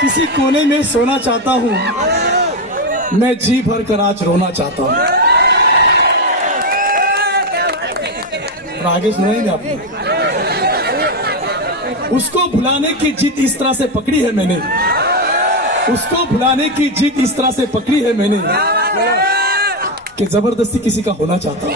किसी कोने में सोना चाहता हूँ, मैं जी भर कर आज रोना चाहता हूँ। आगे सुनाएंगे आपने? उसको भुलाने की जिद इस तरह से पकड़ी है मैंने, उसको भुलाने की जिद इस तरह से पकड़ी है मैंने कि जबरदस्ती किसी का होना चाहता हूँ।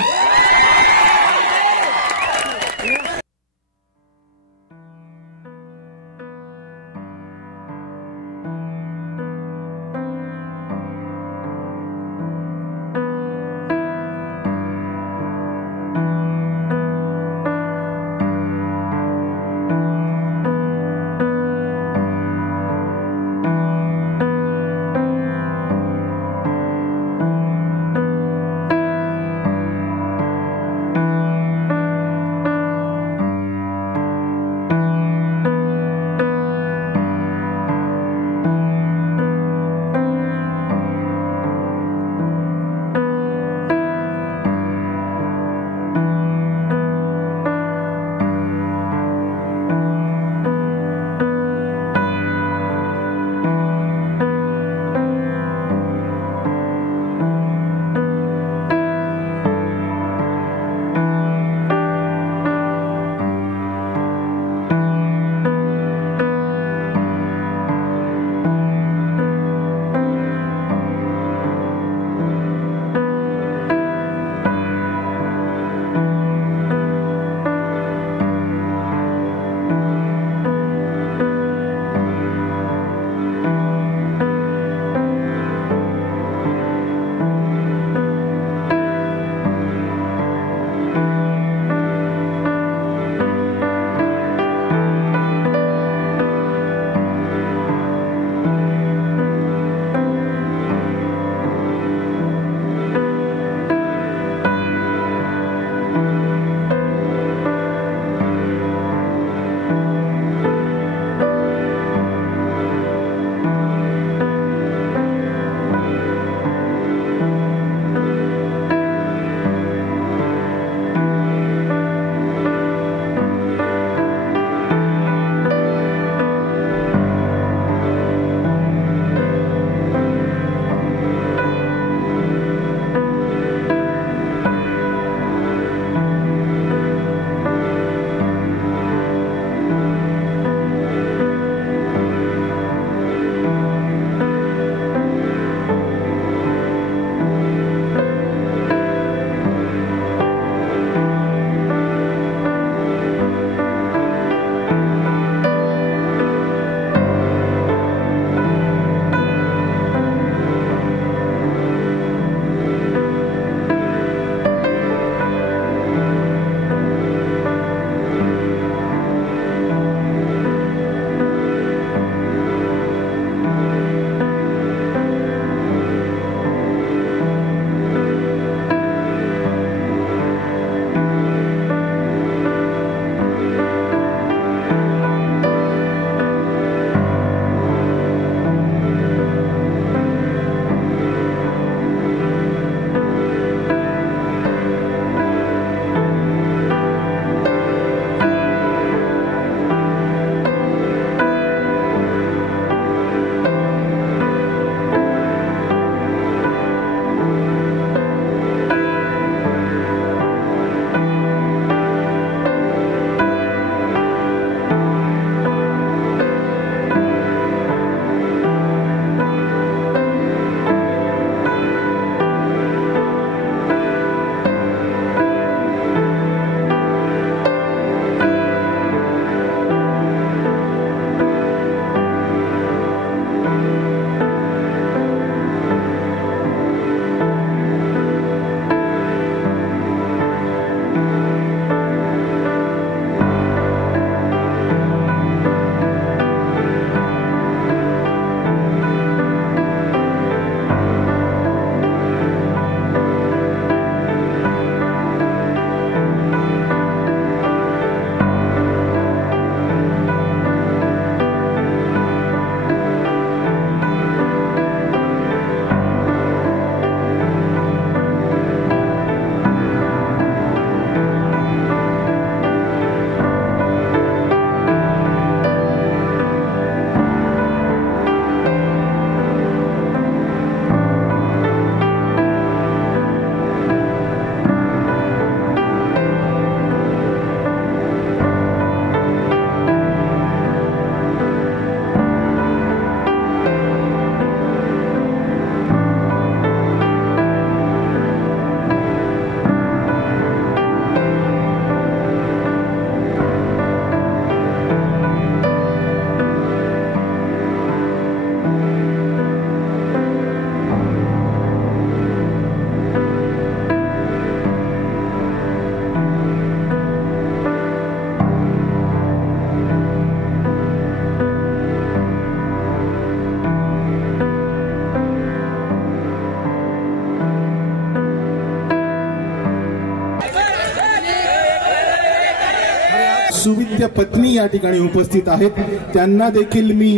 सत्य पत्नी या ठिकाणी उपस्थित आहेत, त्यांना देखील मी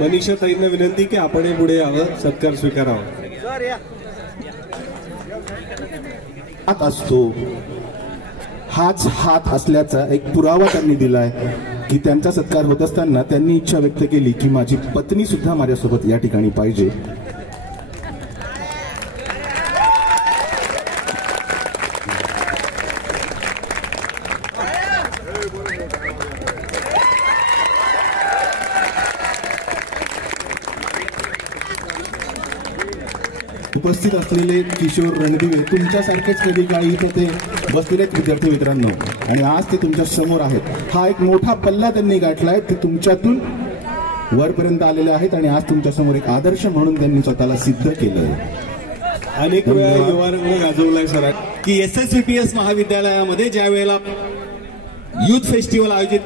मनीषा ताईंना विनंती की आपण पुढे यावं, सत्कार स्वीकारावा. हात असतो, हाच हात असल्याचा एक पुरावा त्यांनी दिलाय की त्यांचा सत्कार होत असताना त्यांनी इच्छा व्यक्त केली की माझी पत्नी सुद्धा माझ्यासोबत या ठिकाणी पाहिजे. उपस्थित असलेले किशोर रणदिवे तुमच्यासारखेच कधी काळी इथे ते बसलेले विद्यार्थी मित्रांनो, आणि आज ते तुमच्या समोर आहेत. हा एक मोठा पल्ला त्यांनी गाठलाय, ते तुमच्यातून वरपर्यंत आलेले आहेत आणि आज तुमच्या समोर एक आदर्श म्हणून त्यांनी स्वतःला सिद्ध केलंय. अनेक वेळा युवा रंग गाजवलाय सर की SSVPS महाविद्यालयामध्ये ज्या वेळेला युथ फेस्टिवल आयोजित